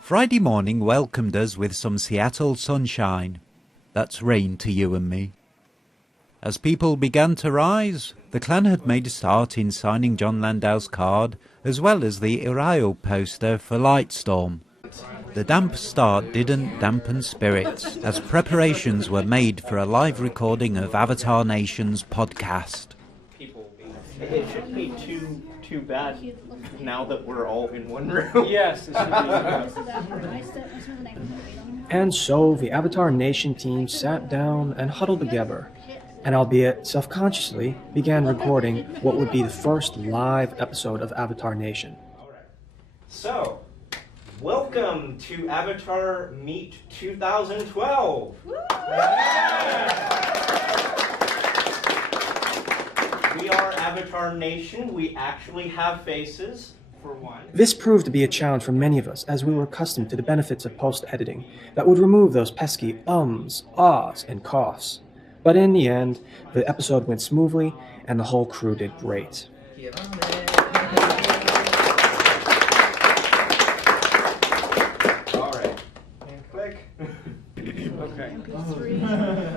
Friday morning welcomed us with some Seattle sunshine. That's rain to you and me. As people began to rise, the clan had made a start in signing Jon Landau's card, as well as the Iraio poster for Lightstorm. The damp start didn't dampen spirits, as preparations were made for a live recording of AvatarNation's podcast. It shouldn't be too bad now that we're all in one room. Yes, it should be. And so the AvatarNation team sat down and huddled together, and albeit self-consciously, began recording what would be the first live episode of AvatarNation. So, welcome to AvatarMeet 2012. We are AvatarNation. We actually have faces, for one. This proved to be a challenge for many of us, as we were accustomed to the benefits of post-editing that would remove those pesky ums, ahs, and coughs. But in the end, the episode went smoothly, and the whole crew did great. All right. And click. Okay.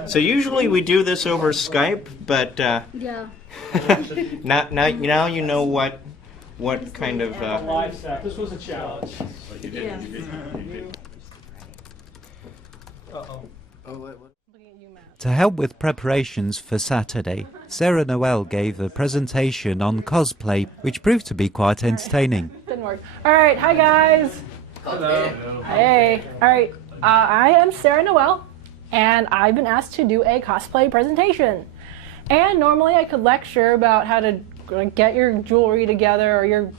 So usually we do this over Skype, but yeah. now you know what kind of Live stuff. This was a challenge. Yeah. To help with preparations for Saturday, Sarah Noel gave a presentation on cosplay, which proved to be quite entertaining. Didn't work. All right, hi guys. Hello. Hey. All right, I am Sarah Noel, and I've been asked to do a cosplay presentation. And normally I could lecture about how to get your jewelry together or your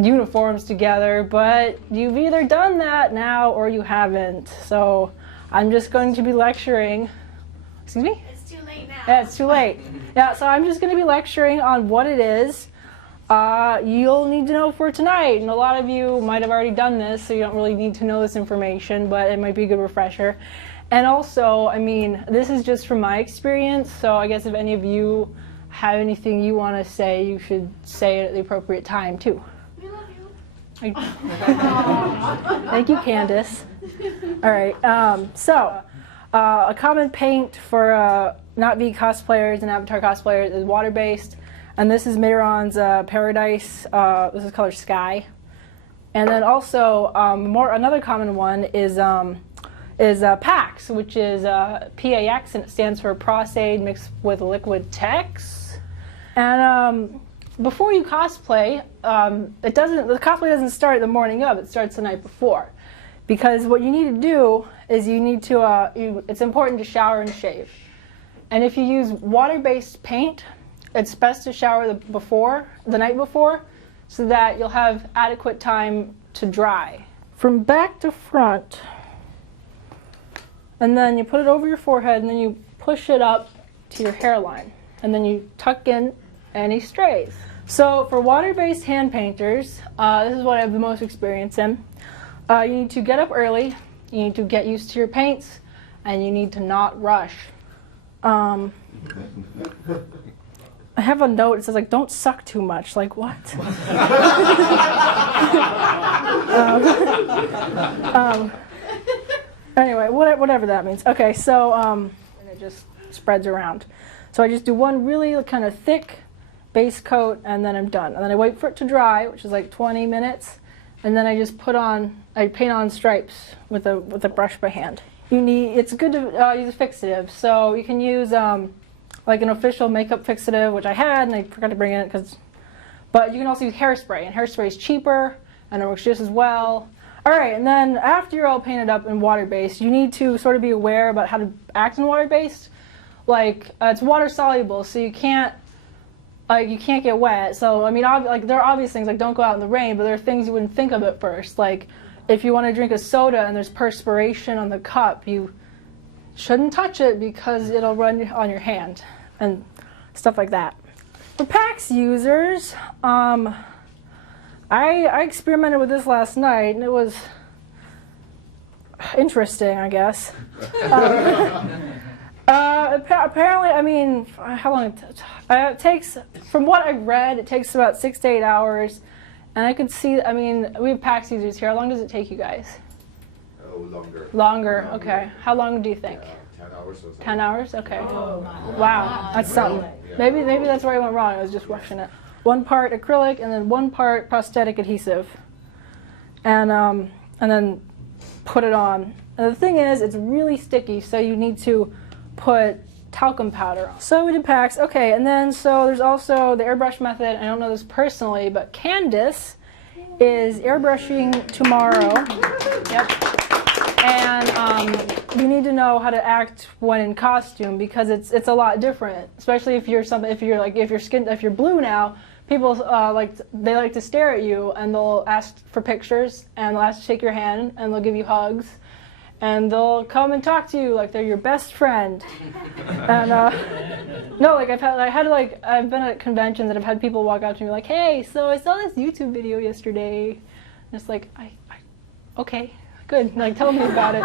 uniforms together, but you've either done that now or you haven't. So I'm just going to be lecturing. Excuse me? It's too late now. Yeah, it's too late. Yeah, so I'm just going to be lecturing on what it is you'll need to know for tonight. And a lot of you might have already done this, so you don't really need to know this information, but it might be a good refresher. And also, I mean, this is just from my experience, so I guess if any of you have anything you want to say, you should say it at the appropriate time, too. We love you. Thank you, Candace. All right, a common paint for not-V cosplayers and Avatar cosplayers is water-based, and this is Mehron's Paradise. This is color Sky. And then also, another common one is PAX, which is PAX, and it stands for Prosade mixed with liquid text. And before you cosplay, the cosplay doesn't start the morning of; it starts the night before, because what you need to do is you need to. It's important to shower and shave, and if you use water-based paint, it's best to shower the night before, so that you'll have adequate time to dry. From back to front. And then you put it over your forehead, and then you push it up to your hairline. And then you tuck in any strays. So for water-based hand painters, this is what I have the most experience in. You need to get up early, you need to get used to your paints, and you need to not rush. I have a note, it says like, don't suck too much. Like, what? Anyway, whatever that means. Okay, so and it just spreads around. So I just do one really kind of thick base coat, and then I'm done. And then I wait for it to dry, which is like 20 minutes, and then I just I paint on stripes with a brush by hand. It's good to use a fixative, so you can use like an official makeup fixative, which I had, and I forgot to bring it but you can also use hairspray, and hairspray is cheaper, and it works just as well. All right, and then after you're all painted up in water-based, you need to sort of be aware about how to act in water-based. Like, it's water-soluble, so you can't get wet. So, I mean, there are obvious things, like don't go out in the rain, but there are things you wouldn't think of at first. Like, if you want to drink a soda and there's perspiration on the cup, you shouldn't touch it because it'll run on your hand, and stuff like that. For PAX users, I experimented with this last night, and it was interesting, I guess. Apparently, I mean, how long it takes, from what I've read, it takes about 6 to 8 hours. And I could see, I mean, we have pack users here. How long does it take you guys? Oh, longer. Longer, okay. How long do you think? 10 hours or so. 10 hours? Okay. Wow, that's something. Maybe that's where I went wrong. I was just rushing it. 1 part acrylic and then 1 part prosthetic adhesive. And then put it on. And the thing is, it's really sticky, so you need to put talcum powder on. So we did packs. Okay, and then so there's also the airbrush method. I don't know this personally, but Candace is airbrushing tomorrow. Yep. And you need to know how to act when in costume because it's a lot different, especially if you're if you're blue now. People they like to stare at you and they'll ask for pictures and they'll ask to shake your hand and they'll give you hugs. And they'll come and talk to you like they're your best friend. And no, like I've been at conventions and I've had people walk up to me like, hey, so I saw this YouTube video yesterday. And it's like, okay, good. Like, tell me about it.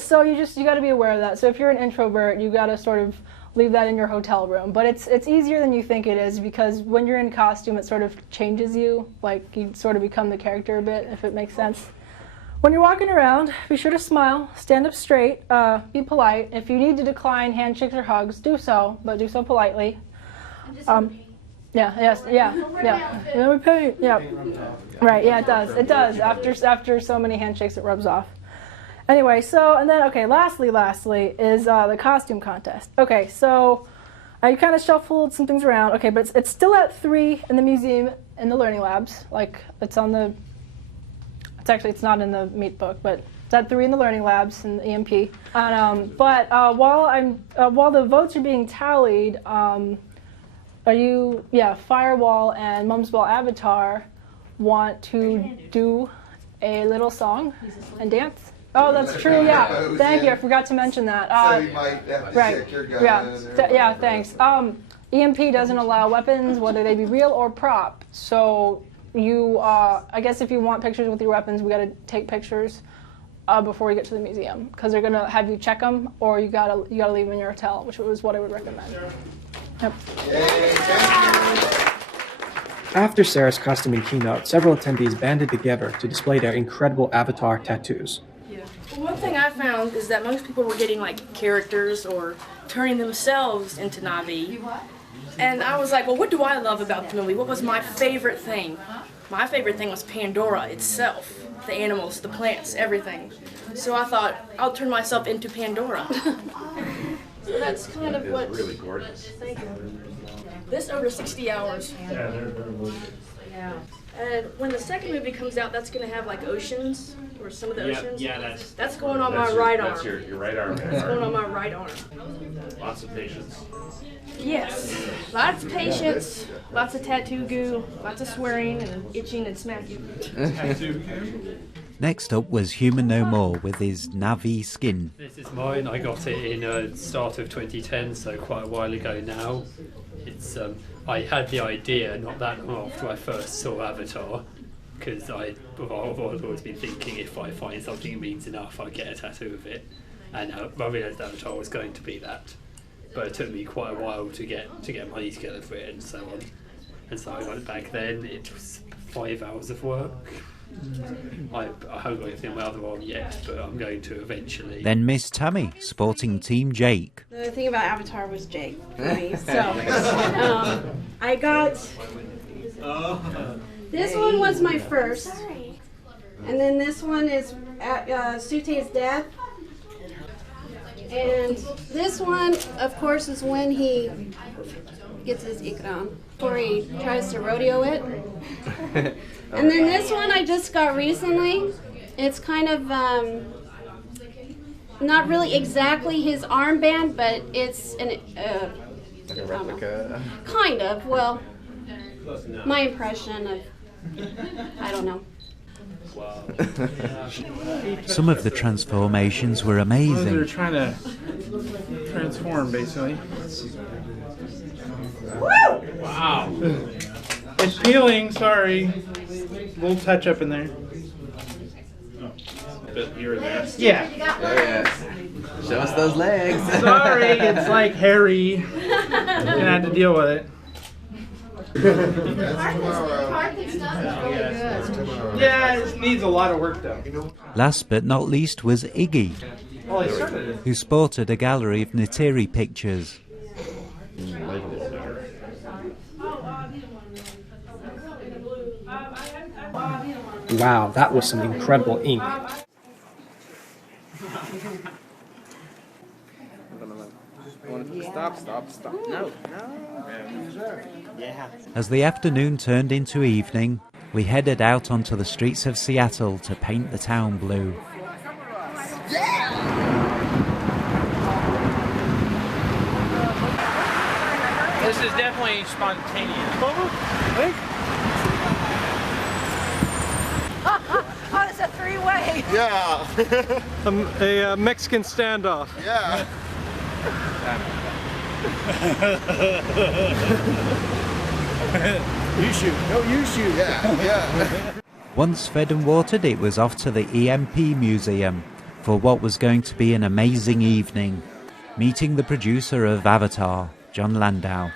So you got to be aware of that. So if you're an introvert, you got to sort of leave that in your hotel room. But it's easier than you think it is because when you're in costume, it sort of changes you. Like you sort of become the character a bit, if it makes sense. When you're walking around, be sure to smile, stand up straight, be polite. If you need to decline handshakes or hugs, do so, but do so politely. Yeah. Right, yeah, it does. It does. After so many handshakes, it rubs off. Anyway, so, and then, okay, lastly is the costume contest. Okay, so I kind of shuffled some things around. Okay, but it's still at 3 in the museum in the learning labs. Like, it's not in the Meet book, but it's at 3 in the learning labs in the EMP. And, while the votes are being tallied, Firewall and Mumsball Avatar want to do a little song and dance. Oh, that's true, yeah. Thank you, I forgot to mention that. So you might have to check your gun. Thanks. EMP doesn't allow weapons, whether they be real or prop. So you, I guess if you want pictures with your weapons, we gotta take pictures before you get to the museum. Because they're gonna have you check them, or you gotta leave them in your hotel, which was what I would recommend. Yep. After Sarah's costuming keynote, several attendees banded together to display their incredible avatar tattoos. Well, one thing I found is that most people were getting like characters or turning themselves into Na'vi. And I was like, well, what do I love about the movie? What was my favorite thing? My favorite thing was Pandora itself. The animals, the plants, everything. So I thought, I'll turn myself into Pandora. So that's kind of what... It's really gorgeous. Thank you. This over 60 hours. Yeah, they're really Yeah. And when the second movie comes out, that's going to have like oceans, or some of the oceans. Yeah, that's going on my right arm. That's your right arm. That's going on my right arm. lots of patience. Yes. Lots of patience, lots of tattoo goo, lots of swearing and itching and smacking. Next up was Human No More with his Na'vi skin. This is mine. I got it in start of 2010, so quite a while ago now. It's I had the idea not that long after I first saw Avatar, because I've always been thinking if I find something that means enough, I'll get a tattoo of it. And I realised Avatar was going to be that, but it took me quite a while to get money together for it and so on. And so I went back then. It was 5 hours of work. I haven't got anything on my other arm yet, but I'm going to eventually. Then Miss Tammy, sporting Team Jake. The thing about Avatar was Jake for me. So I got this one was my first, and then this one is Sute's dad, and this one, of course, is when he gets his ikram before he tries to rodeo it. And then this one I just got recently. It's kind of not really exactly his armband, but it's an Like a replica. kind of. Well, my impression of, I don't know. Some of the transformations were They're amazing. trying to transform, basically. Wow. It's peeling, sorry. Little touch up in there. But you were there. Yeah. Yes. Show us those legs. Sorry, it's like hairy. Gonna have to deal with it. Yeah, it needs a lot of work though. Last but not least was Iggy, Well, I started it. who sported a gallery of Natiri pictures. Wow, that was some incredible ink. Stop. No. As the afternoon turned into evening, we headed out onto the streets of Seattle to paint the town blue. This is definitely spontaneous. Oh, it's a three-way. Yeah. A Mexican standoff. Yeah. You shoot. No, you shoot. Yeah. Once fed and watered, it was off to the EMP Museum for what was going to be an amazing evening, meeting the producer of Avatar, Jon Landau.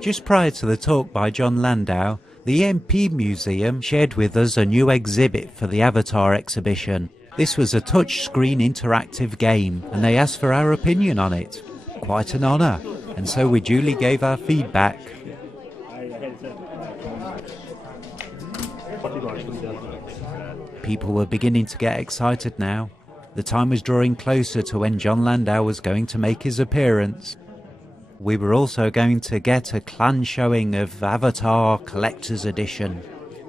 Just prior to the talk by Jon Landau, the EMP Museum shared with us a new exhibit for the Avatar exhibition. This was a touch-screen interactive game, and they asked for our opinion on it. Quite an honour, and so we duly gave our feedback. People were beginning to get excited now. The time was drawing closer to when Jon Landau was going to make his appearance. We were also going to get a clan showing of Avatar Collector's Edition.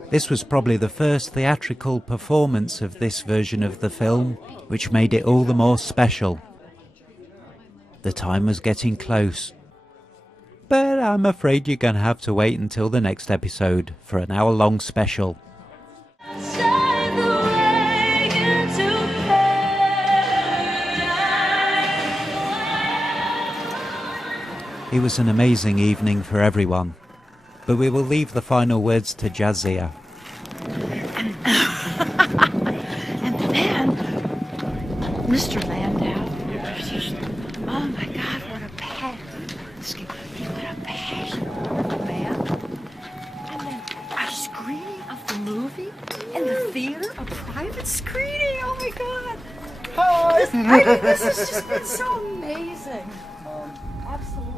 This was probably the first theatrical performance of this version of the film, which made it all the more special. The time was getting close. But I'm afraid you're going to have to wait until the next episode for an hour-long special. It was an amazing evening for everyone, but we will leave the final words to Jazia. And then, Mr. Landau, oh my God, what a passionate man. And then a screening of the movie in the theater, a private screening, oh my God. I mean, this has just been so amazing. Absolutely.